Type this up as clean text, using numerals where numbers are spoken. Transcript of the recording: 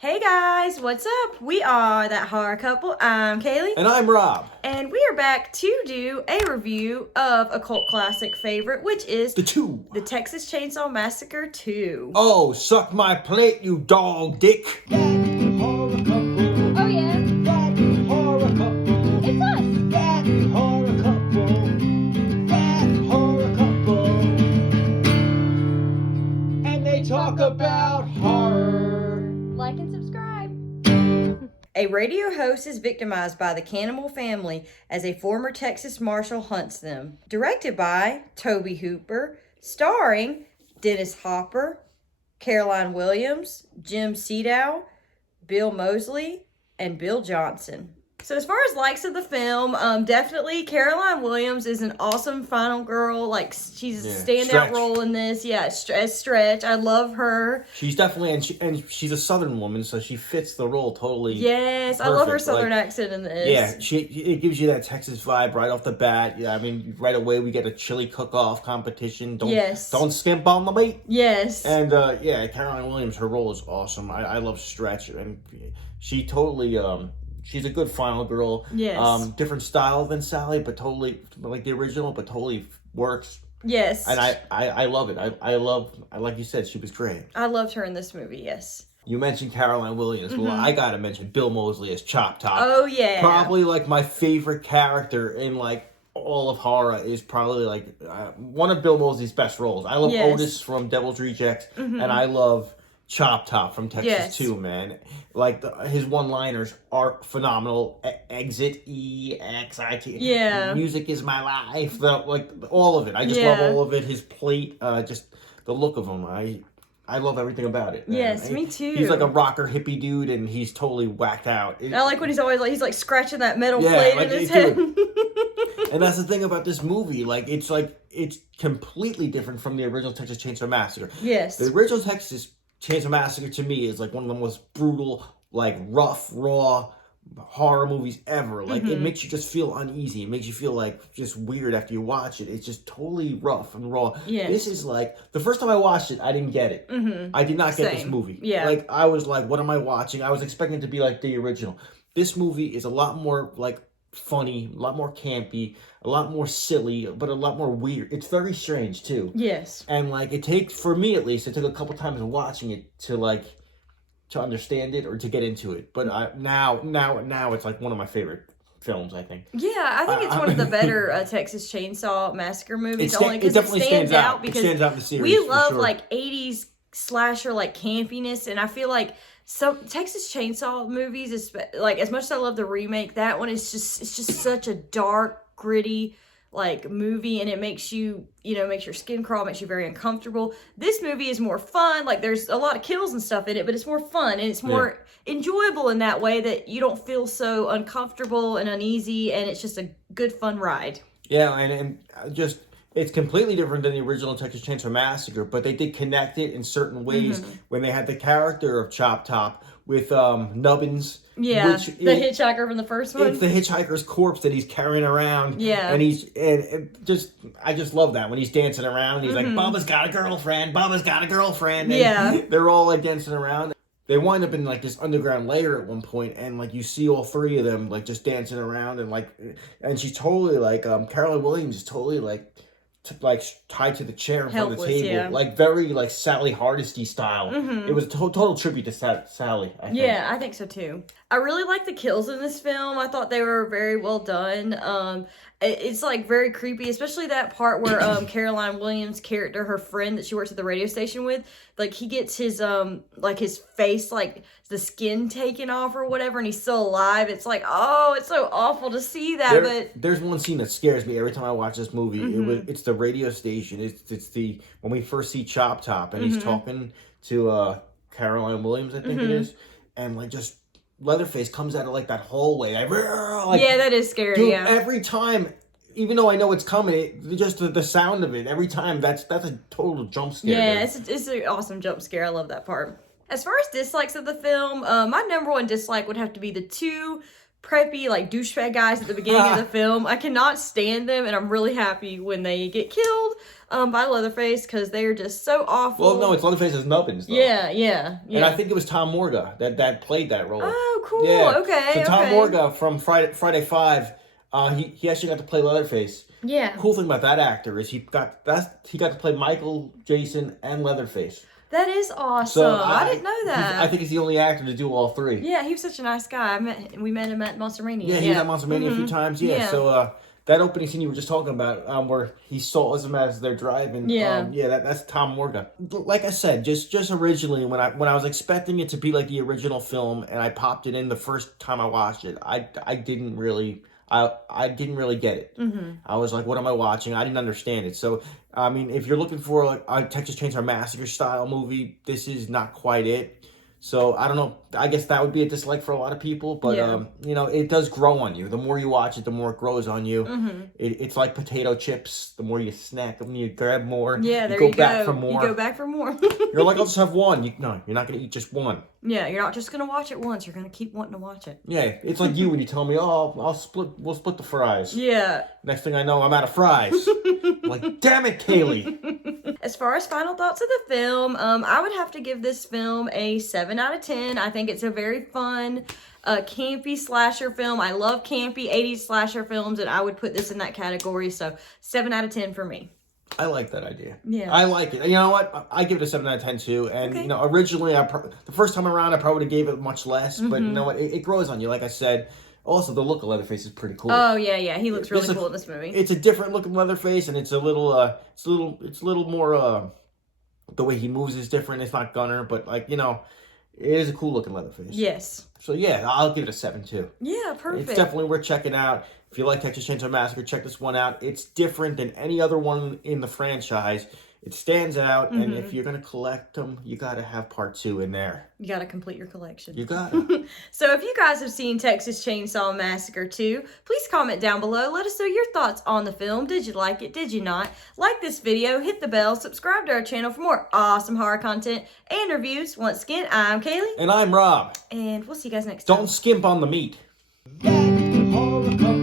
Hey guys, what's up? We are That Horror Couple. I'm Kaylee. And I'm Rob. And we are back to do a review of a cult classic favorite, which is the Texas Chainsaw Massacre 2. Oh, suck my plate, you dog dick. That horror couple. Oh yeah. That horror couple. It's us. That horror couple. That horror couple. And they talk about horror. Like and subscribe. A radio host is victimized by the cannibal family as a former Texas Marshal hunts them. Directed by Toby Hooper, starring Dennis Hopper, Caroline Williams, Jim Sedow, Bill Moseley, and Bill Johnson. So as far as likes of the film, definitely Caroline Williams is an awesome final girl. Like, she's a standout Stretch. role in this. Yeah, as Stretch. I love her. She's definitely, and she's a Southern woman, so she fits the role totally. Yes, I love her Southern accent in this. Yeah, it gives you that Texas vibe right off the bat. Yeah, I mean, right away we get a chili cook-off competition. Don't skimp on the meat. Yes. And yeah, Caroline Williams, her role is awesome. I love Stretch, and she totally she's a good final girl. Yes. Different style than Sally, but totally like the original, but totally works. Yes. And I love it. I like you said, she was great. I loved her in this movie, yes. You mentioned Caroline Williams. Well, I gotta mention Bill Moseley as Chop Top. Oh, yeah. Probably like my favorite character in like all of horror is probably like one of Bill Moseley's best roles. I love Otis from Devil's Rejects, and I love Chop Top from Texas 2, man. Like, his one-liners are phenomenal. Exit, E-X-I-T. Yeah. Music is my life. Like, all of it. I just love all of it. His plate, just the look of him. I love everything about it. Yes, me too. He's like a rocker hippie dude, and he's totally whacked out. I like when he's always like scratching that metal plate in his head. And that's the thing about this movie. It's completely different from the original Texas Chainsaw Massacre. Yes. The original Texas Chainsaw Massacre to me is like one of the most brutal, like rough, raw horror movies ever. Like it makes you just feel uneasy. It makes you feel like just weird after you watch it. It's just totally rough and raw. Yes. This is like the first time I watched it, I didn't get it. I did not get this movie. Yeah. Like I was like, what am I watching? I was expecting it to be like the original. This movie is a lot more like funny, a lot more campy, a lot more silly, but a lot more weird. It's very strange too. Yes. And like it takes, for me at least, it took a couple times watching it to understand it or to get into it. But now it's like one of my favorite films, I think. Yeah, I think it's one of the better Texas Chainsaw Massacre movies. It definitely stands out because it stands out in the series. We love sure. like 80s slasher like campiness, and I feel like some Texas Chainsaw movies is like, as much as I love the remake, that one is just such a dark, gritty like movie, and it makes you makes your skin crawl, makes you very uncomfortable. This movie is more fun. Like, there's a lot of kills and stuff in it, but it's more fun and it's more enjoyable in that way, that you don't feel so uncomfortable and uneasy, and it's just a good fun ride. Yeah, and just it's completely different than the original Texas Chainsaw Massacre, but they did connect it in certain ways when they had the character of Chop Top with Nubbins. Yeah, the hitchhiker from the first one. It's the hitchhiker's corpse that he's carrying around. Yeah. And I just love that when he's dancing around and he's like, Bubba's got a girlfriend, Bubba's got a girlfriend. And they're all like dancing around. They wind up in like this underground layer at one point, and like you see all three of them like just dancing around, and she's totally like Caroline Williams is totally like tied to the chair in front of the table, like very like Sally Hardesty style. It was a total tribute to Sally, I think. Yeah, I think so too. I really like the kills in this film. I thought they were very well done. It's like very creepy, especially that part where Caroline Williams' character, her friend that she works at the radio station with, like he gets his his face, like the skin taken off or whatever, and he's still alive. It's like, oh, it's so awful to see that. But there's one scene that scares me every time I watch this movie. It's the radio station. It's the when we first see Chop Top and he's talking to Caroline Williams, I think it is, and like just Leatherface comes out of like that hallway. Yeah, that is scary. Dude, yeah, every time, even though I know it's coming, just the sound of it every time, that's a total jump scare. Yeah, it's an awesome jump scare. I love that part. As far as dislikes of the film, my number one dislike would have to be the two preppy, like, douchebag guys at the beginning of the film. I cannot stand them, and I'm really happy when they get killed by Leatherface, because they're just so awful. Well, no, it's Leatherface's Nubbins, though. Yeah. And I think it was Tom Morga that played that role. Oh, cool. Yeah. Okay. So Tom Morga from Friday 5, he actually got to play Leatherface. Yeah. Cool thing about that actor is he got to play Michael, Jason, and Leatherface. That is awesome. So I didn't know that. I think he's the only actor to do all three. Yeah, he was such a nice guy. We met him at Monster Mania. Yeah, he was at Monster Mania a few times. Yeah. So that opening scene you were just talking about, where he saws them as they're driving. That's Tom Morga. Like I said, just originally when I was expecting it to be like the original film, and I popped it in the first time I watched it, I didn't really get it. I was like, what am I watching? I didn't understand it. So, I mean, if you're looking for like a Texas Chainsaw Massacre style movie, this is not quite it. So, I don't know. I guess that would be a dislike for a lot of people. But, you know, it does grow on you. The more you watch it, the more it grows on you. It's like potato chips. The more you snack them, you grab more. Yeah, there you go. Back for more. You go back for more. You're like, I'll just have one. No, you're not going to eat just one. Yeah, you're not just going to watch it once. You're going to keep wanting to watch it. Yeah, it's like you when you tell me, oh, we'll split the fries. Yeah. Next thing I know, I'm out of fries. I'm like, damn it, Kaylee. As far as final thoughts of the film, I would have to give this film a 7 out of 10. I think it's a very fun, campy slasher film. I love campy 80s slasher films, and I would put this in that category. So 7 out of 10 for me. I like that idea. Yeah. I like it. You know what? I give it a 7 out of 10 too. And, you know, originally, the first time around, I probably gave it much less. But, you know what? It grows on you, like I said. Also, the look of Leatherface is pretty cool. Oh yeah, he looks really cool in this movie. It's a different looking Leatherface, and it's a little more. The way he moves is different. It's not Gunner, but like, you know, it is a cool looking Leatherface. Yes. So yeah, I'll give it a 7 too. Yeah, perfect. It's definitely worth checking out. If you like Texas Chainsaw Massacre, check this one out. It's different than any other one in the franchise. It stands out, and if you're going to collect them, you got to have part 2 in there. You got to complete your collection. You got it. So if you guys have seen Texas Chainsaw Massacre 2, please comment down below. Let us know your thoughts on the film. Did you like it? Did you not? Like this video, hit the bell, subscribe to our channel for more awesome horror content and reviews. Once again, I'm Kaylee. And I'm Rob. And we'll see you guys next time. Don't skimp on the meat. That horror couple.